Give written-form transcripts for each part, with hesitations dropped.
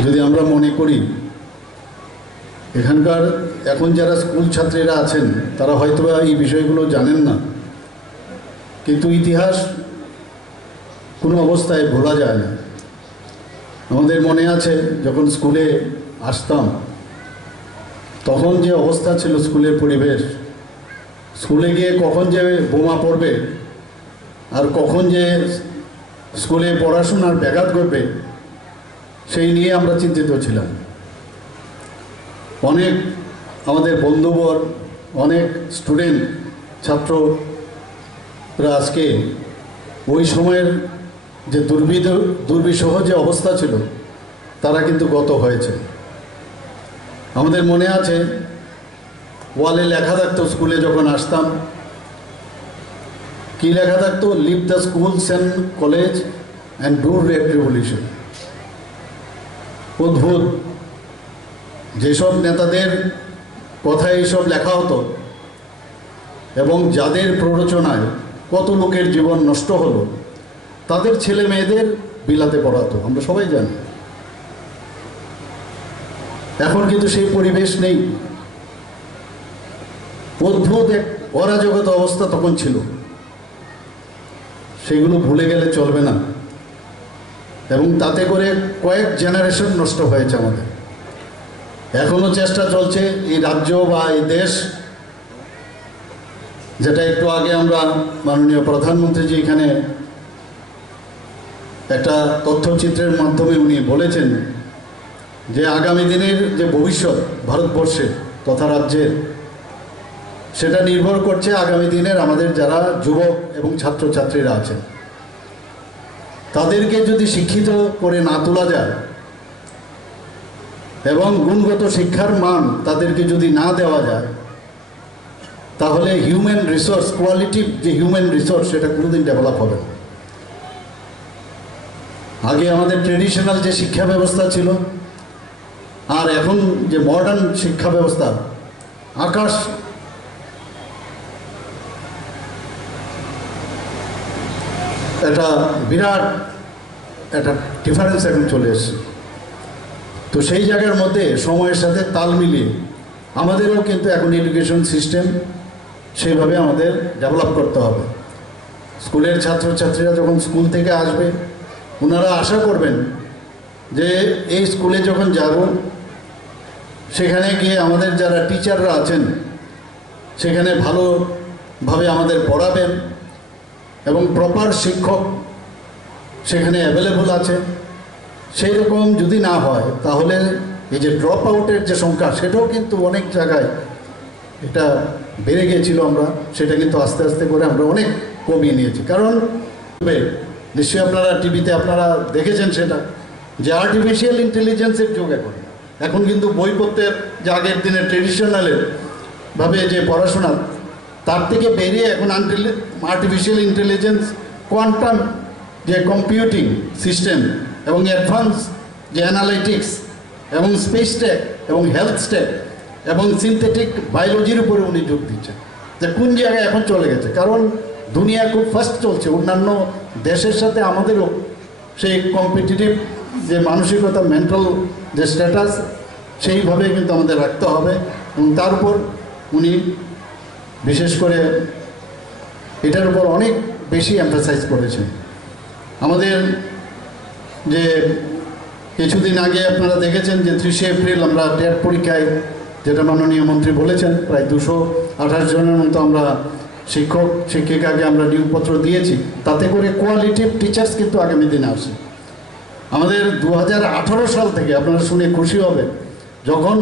যদি আমরা মনে করি এখানকার এখন যারা স্কুল ছাত্রীরা আছেন তারা হয়তো এই বিষয়গুলো জানেন না, কিন্তু ইতিহাস কোনো অবস্থায় ভোলা যায় না। আমাদের মনে আছে যখন স্কুলে আসতাম তখন যে অবস্থা ছিল স্কুলের পরিবেশ, স্কুলে গিয়ে কখন যে বোমা পড়বে আর কখন যে স্কুলে পড়াশোনার ব্যাঘাত ঘটবে সেই নিয়ে আমরা চিন্তিত ছিলাম। অনেক আমাদের বন্ধুবর, অনেক স্টুডেন্ট ছাত্ররা আজকে ওই সময়ের যে দুর্বিষহ যে অবস্থা ছিল তারা কিন্তু গত হয়েছে। আমাদের মনে আছে ওয়ালে লেখা থাকতো স্কুলে যখন আসতাম, কি লেখা থাকতো? Leave the schools and college and do revolution. অদ্ভুত যেসব নেতাদের কথায় এইসব লেখা হতো এবং যাদের প্ররোচনায় কত লোকের জীবন নষ্ট হলো, তাদের ছেলে মেয়েদের বিলাতে পড়াতো, আমরা সবাই জানি। এখন কিন্তু সেই পরিবেশ নেই। অদ্ভুত এক অরাজকতা অবস্থা তখন ছিল, সেগুলো ভুলে গেলে চলবে না। এবং তাতে করে কয়েক জেনারেশন নষ্ট হয়েছে আমাদের। এখনো চেষ্টা চলছে এই রাজ্য বা এই দেশ, যেটা একটু আগে আমরা মাননীয় প্রধানমন্ত্রীজি এখানে একটা তথ্যচিত্রের মাধ্যমে উনি বলেছেন যে আগামী দিনের যে ভবিষ্যৎ ভারতবর্ষের তথা রাজ্যের, সেটা নির্ভর করছে আগামী দিনের আমাদের যারা যুবক এবং ছাত্রছাত্রীরা আছেন তাদেরকে যদি শিক্ষিত করে না তোলা যায় এবং গুণগত শিক্ষার মান তাদেরকে যদি না দেওয়া যায়, তাহলে হিউম্যান রিসোর্স, কোয়ালিটিভ যে হিউম্যান রিসোর্স, সেটা কোনোদিন ডেভেলপ হবে না। আগে আমাদের ট্রেডিশনাল যে শিক্ষা ব্যবস্থা ছিল আর এখন যে মডার্ন শিক্ষা ব্যবস্থা, আকাশ একটা বিরাট একটা ডিফারেন্স এখন চলে এসছে। তো সেই জায়গার মধ্যে সময়ের সাথে তাল মিলিয়ে আমাদেরও কিন্তু এখন এডুকেশন সিস্টেম সেইভাবে আমাদের ডেভেলপ করতে হবে। স্কুলের ছাত্রছাত্রীরা যখন স্কুল থেকে আসবে, ওনারা আশা করবেন যে এই স্কুলে যখন যাব সেখানে গিয়ে আমাদের যারা টিচাররা আছেন সেখানে ভালোভাবে আমাদের পড়াবেন এবং প্রপার শিক্ষক সেখানে অ্যাভেলেবল আছে। সেই রকম যদি না হয় তাহলে এই যে ড্রপ আউটের যে সংখ্যা, সেটাও কিন্তু অনেক জায়গায় এটা বেড়ে গিয়েছিল, আমরা সেটা কিন্তু আস্তে আস্তে করে আমরা অনেক কমিয়ে নিয়েছি। কারণ নিশ্চয়ই আপনারা টিভিতে আপনারা দেখেছেন সেটা, যে আর্টিফিশিয়াল ইন্টেলিজেন্সের যুগ এখন কিন্তু বইপত্রের যে আগের দিনের ট্রেডিশনালের ভাবে যে পড়াশোনা, তার থেকে বেরিয়ে এখন আর্টিফিশিয়াল ইন্টেলিজেন্স, কোয়ান্টাম যে কম্পিউটিং সিস্টেম এবং অ্যাডভান্স যে অ্যানালাইটিক্স এবং স্পেস টেক এবং হেলথ টেক এবং সিনথেটিক বায়োলজির উপরে উনি যোগ দিচ্ছেন। যে কোন জায়গায় এখন চলে গেছে, কারণ দুনিয়া খুব ফাস্ট চলছে, অন্যান্য দেশের সাথে আমাদেরও সেই কম্পিটিটিভ যে মানসিকতা, মেন্টাল যে স্ট্যাটাস, সেইভাবে কিন্তু আমাদের রাখতে হবে। এবং তার উপর উনি বিশেষ করে এটার উপর অনেক বেশি এমফাসাইজ করেছেন। আমাদের যে কিছুদিন আগে আপনারা দেখেছেন যে 3শে এপ্রিল আমরা টেট পরীক্ষায়, যেটা মাননীয় মন্ত্রী বলেছেন, প্রায় 228 জনের মতো আমরা শিক্ষক শিক্ষিকাকে আমরা নিয়োগপত্র দিয়েছি। তাতে করে কোয়ালিটিভ টিচার্স কিন্তু আগামী দিনে আসে। আমাদের 2018 সাল থেকে, আপনারা শুনে খুশি হবেন, যখন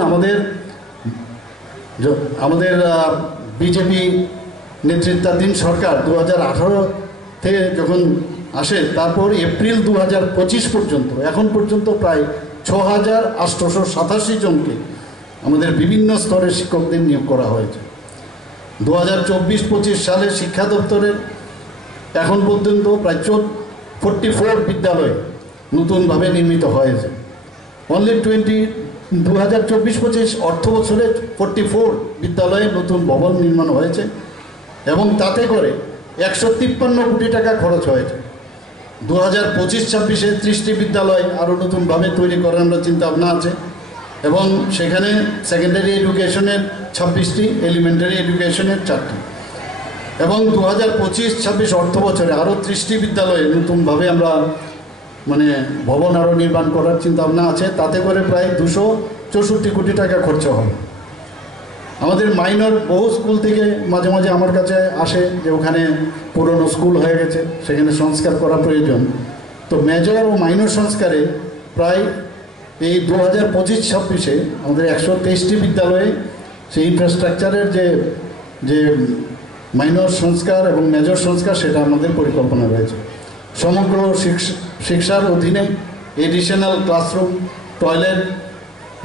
আমাদের বিজেপি নেতৃত্বাধীন সরকার 2018 থেকে যখন আসে, তারপর এপ্রিল 2025 পর্যন্ত, এখন পর্যন্ত প্রায় 6887 জনকে আমাদের বিভিন্ন স্তরের শিক্ষকদের নিয়োগ করা হয়েছে। 2024-25 সালে শিক্ষা দপ্তরের এখন পর্যন্ত প্রায় 44 বিদ্যালয় নতুনভাবে নির্মিত হয়েছে। অনলি 2024-25 অর্থ বছরে 44 বিদ্যালয়ে নতুন ভবন নির্মাণ হয়েছে এবং তাতে করে 153 কোটি টাকা খরচ হয়েছে। 2025-26-এ 30টি বিদ্যালয় আরও নতুনভাবে তৈরি করার আমরা চিন্তা ভাবনা আছে, এবং সেখানে সেকেন্ডারি এডুকেশনের 26টি, এলিমেন্টারি এডুকেশনের 4টি, এবং 2025-26 অর্থ বছরে আরও 30টি বিদ্যালয়ে নতুনভাবে আমরা ভবন আরও নির্মাণ করার চিন্তা ভাবনা আছে। তাতে করে প্রায় 264 কোটি টাকা খরচ হবে। আমাদের মাইনর বহু স্কুল থেকে মাঝে মাঝে আমার কাছে আসে যে ওখানে পুরনো স্কুল হয়ে গেছে, সেখানে সংস্কার করা প্রয়োজন। তো মেজর ও মাইনর সংস্কারে প্রায় এই 2025-26-এ আমাদের 123টি বিদ্যালয়ে সেই ইনফ্রাস্ট্রাকচারের যে মাইনর সংস্কার এবং মেজর সংস্কার সেটা আমাদের পরিকল্পনা রয়েছে। সমগ্র শিক্ষার অধীনে এডিশনাল ক্লাসরুম, টয়লেট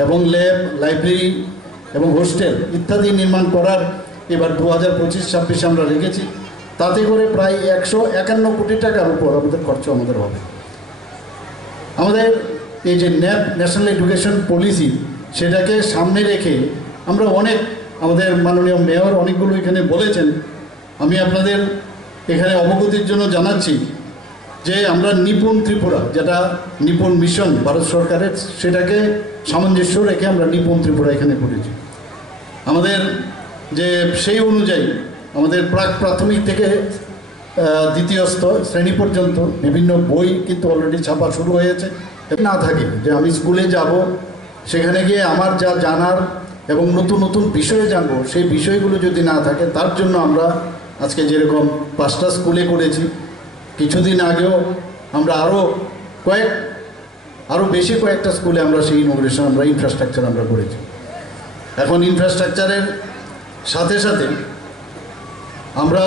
এবং ল্যাব, লাইব্রেরি এবং হোস্টেল ইত্যাদি নির্মাণ করার এবার 2025-26 আমরা রেখেছি। তাতে করে প্রায় 151 কোটি টাকার উপর আমাদের খরচ হবে। আমাদের এই যে ন্যাপ, ন্যাশনাল এডুকেশন পলিসি, সেটাকে সামনে রেখে আমরা আমাদের মাননীয় মেয়র অনেকগুলো এখানে বলেছেন। আমি আপনাদের এখানে অবগতির জন্য জানাচ্ছি যে আমরা নিপুণ ত্রিপুরা, যেটা নিপুণ মিশন ভারত সরকারের, সেটাকে সামঞ্জস্য রেখে আমরা নিপুণ ত্রিপুরা এখানে করেছি। আমাদের যে সেই অনুযায়ী আমাদের প্রাথমিক থেকে দ্বিতীয় শ্রেণী পর্যন্ত বিভিন্ন বই কিন্তু অলরেডি ছাপা শুরু হয়েছে। না থাকে যে আমি স্কুলে যাব, সেখানে গিয়ে আমার যা জানার এবং নতুন নতুন বিষয়ে জানবো, সেই বিষয়গুলো যদি না থাকে, তার জন্য আমরা আজকে যেরকম 5টা স্কুলে করেছি, কিছুদিন আগেও আমরা আরও বেশি কয়েকটা স্কুলে আমরা সেই ইনোগ্রেশন, আমরা ইনফ্রাস্ট্রাকচার আমরা করেছি। এখন ইনফ্রাস্ট্রাকচারের সাথে সাথে আমরা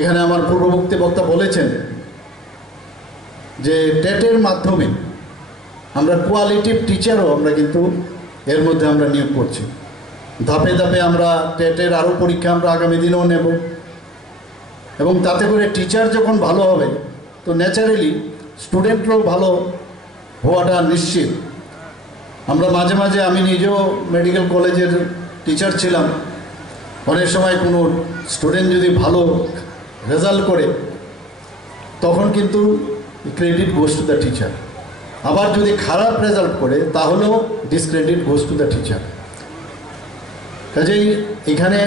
এখানে আমার পূর্ববর্তী বক্তা বলেছেন যে টেটের মাধ্যমে আমরা কোয়ালিটিভ টিচারও আমরা কিন্তু এর মধ্যে আমরা নিয়োগ করছি। ধাপে ধাপে আমরা টেটের আরও পরীক্ষা আমরা আগামী দিনেও নেব, এবং তাতে করে টিচার যখন ভালো হবে তো ন্যাচারালি স্টুডেন্টরাও ভালো হওয়াটা নিশ্চিত। আমরা মাঝে মাঝে, আমি নিজেও মেডিকেল কলেজের টিচার ছিলাম, অনেক সময় কোনো স্টুডেন্ট যদি ভালো রেজাল্ট করে তখন কিন্তু credit goes to the teacher, আবার যদি খারাপ রেজাল্ট করে তাহলেও discredit goes to the teacher. কাজেই এখানে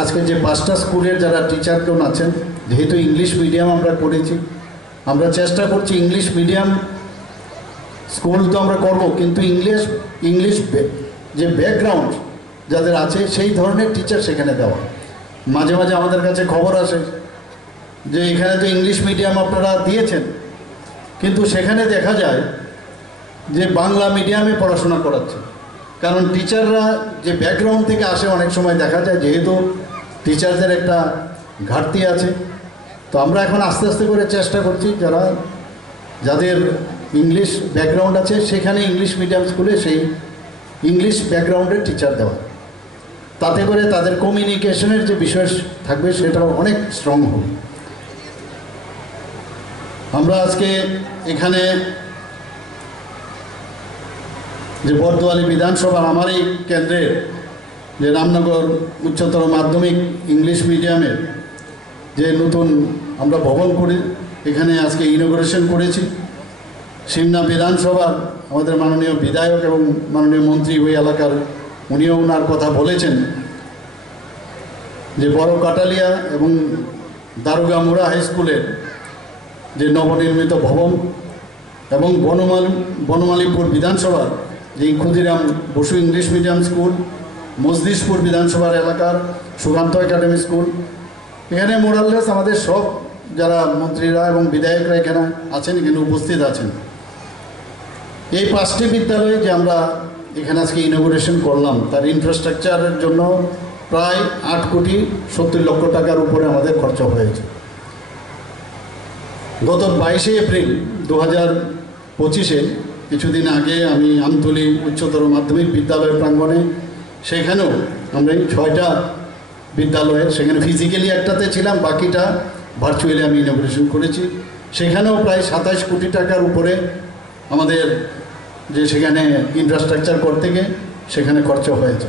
আজকে যে 5টা স্কুলের যারা টিচারগণ আছেন, যেহেতু ইংলিশ মিডিয়াম আমরা করেছি, আমরা চেষ্টা করছি ইংলিশ মিডিয়াম স্কুল তো আমরা করব, কিন্তু ইংলিশ যে ব্যাকগ্রাউন্ড যাদের আছে সেই ধরনের টিচার সেখানে দেওয়া। মাঝে মাঝে আমাদের কাছে খবর আসে যে এখানে তো ইংলিশ মিডিয়াম আপনারা দিয়েছেন, কিন্তু সেখানে দেখা যায় যে বাংলা মিডিয়ামে পড়াশোনা করাচ্ছে। কারণ টিচাররা যে ব্যাকগ্রাউন্ড থেকে আসে, অনেক সময় দেখা যায় যেহেতু টিচারদের একটা ঘাটতি আছে। তো আমরা এখন আস্তে আস্তে করে চেষ্টা করছি যাদের ইংলিশ ব্যাকগ্রাউন্ড আছে সেখানে ইংলিশ মিডিয়াম স্কুলে সেই ইংলিশ ব্যাকগ্রাউন্ডের টিচার দেওয়া। তাতে করে তাদের কমিউনিকেশনের যে বিষয় থাকবে সেটাও অনেক স্ট্রং হবে। আমরা আজকে এখানে যে বর্দোয়ালি বিধানসভা আমার এই কেন্দ্রের যে রামনগর উচ্চতর মাধ্যমিক ইংলিশ মিডিয়ামের যে নতুন আমরা ভবন করে এখানে আজকে ইনোগ্রেশন করেছি। সিমনা বিধানসভার আমাদের মাননীয় বিধায়ক এবং মাননীয় মন্ত্রী ওই এলাকার, উনিও ওনার কথা বলেছেন যে বড় কাটালিয়া এবং দারোগামুড়া হাই স্কুলের যে নবনির্মিত ভবন এবং বনমালীপুর বিধানসভার যে Khudiram Bose English medium school, Majlishpur বিধানসভার এলাকার সুকান্ত একাডেমি স্কুল, এখানে মোরাললেস আমাদের সব যারা মন্ত্রীরা এবং বিধায়করা এখানে আছেন, এখানে উপস্থিত আছেন। এই 5টি বিদ্যালয়ে যে আমরা এখানে আজকে ইনোগ্রেশন করলাম, তার ইনফ্রাস্ট্রাকচারের জন্য প্রায় 8,70,00,000 টাকার উপরে আমাদের খরচ হয়েছে। গত 22শে এপ্রিল 2025-এ কিছুদিন আগে আমি আমতলী উচ্চতর মাধ্যমিক বিদ্যালয়ের প্রাঙ্গণে, সেখানেও আমরা এই 6টা বিদ্যালয়ে, সেখানে ফিজিক্যালি একটাতে ছিলাম, বাকিটা ভার্চুয়ালি আমি ইনোগ্রেশন করেছি। সেখানেও প্রায় 27 কোটি টাকার উপরে আমাদের যে সেখানে ইনফ্রাস্ট্রাকচার করতে গিয়ে সেখানে খরচ হয়েছে।